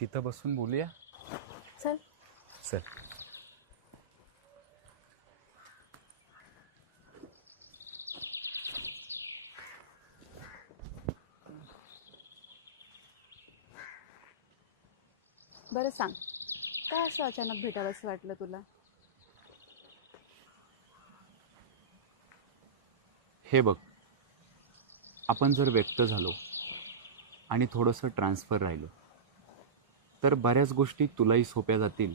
तिथं बसून बोलूया? चल. चल. बरं सांग काय असं अचानक भेटावंसं वाटलं तुला? हे बघ आपण जर व्यक्त झालो आणि थोडंसं ट्रान्सफर राहिलो तर बऱ्याच गोष्टी तुलाही सोप्या जातील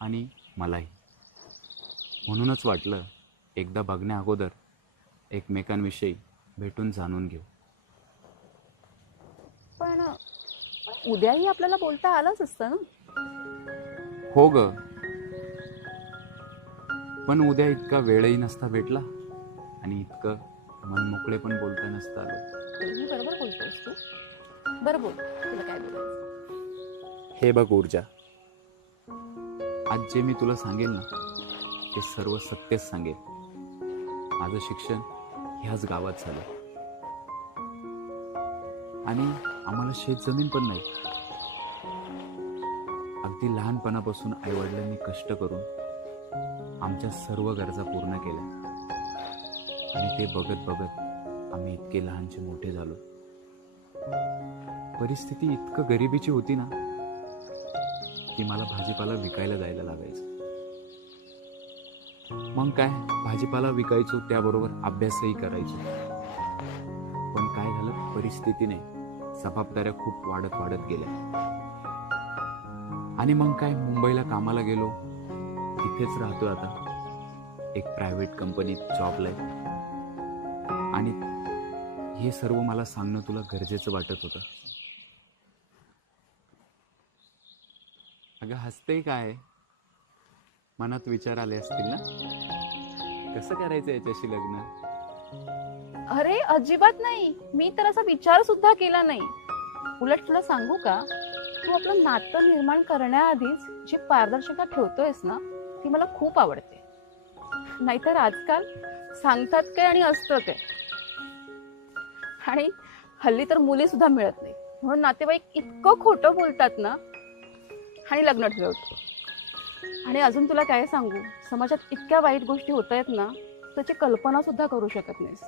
आणि मलाही. म्हणूनच वाटलं एकदा बघण्या अगोदर एकमेकांविषयी भेटून जाणून घेऊ. पण उद्याही आपल्याला बोलता आलंच असतं ना? हो ग. पण उद्या इतका वेळही नसता भेटला आणि इतकं मन मोकळे पण बोलता नसतं आलं. बरोबर बोलतोयस तू. बरं बोल तुला काय बोलायचं? हे बघ ऊर्जा. आज जे मी तुला सांगेल ना ते सर्व सत्यच सांगेल माझं शिक्षण ह्याच गावात झालं. आणि आम्हाला शेत जमीन पण नाही. अगदी लहानपणापासून आईवडिलांनी कष्ट करून आमच्या सर्व गरजा पूर्ण केल्या. आणि ते बघत बघत आम्ही इतके लहानचे मोठे झालो. परिस्थिती इतकं गरिबीची होती ना की मला भाजीपाला विकायला जायला लागायचं. मग काय? भाजीपाला विकायचो त्याबरोबर अभ्यासही करायचो. पण काय झालं? परिस्थितीने जबाबदाऱ्या खूप वाढत वाढत गेल्या. आणि मग काय? मुंबईला कामाला गेलो. तिथेच राहतो आता. एक प्रायव्हेट कंपनीत जॉबला आणि हे सर्व मला सांगणं तुला गरजेचं वाटत होतं. अगं हसते काय? मनात विचार आले असतील ना? कसं करायचं याच्याशी लग्न? अरे अजिबात नाही. मी तर असा विचार सुद्धा केला नाही. उलट तुला सांगू का? तू आपलं नातं निर्माण करण्याआधीच जी पारदर्शकता ठेवतोयस ना ती मला खूप आवडते. नाहीतर आजकाल सांगतात काय आणि असतं काय? आणि हल्ली तर मुली सुद्धा मिळत नाही. म्हणून नातेवाईक इतकं खोटं बोलतात ना आणि लग्न ठरवतो. आणि अजून तुला काय सांगू? समाजात इतक्या वाईट गोष्टी होत आहेत ना त्याची कल्पना सुद्धा करू शकत नाहीस.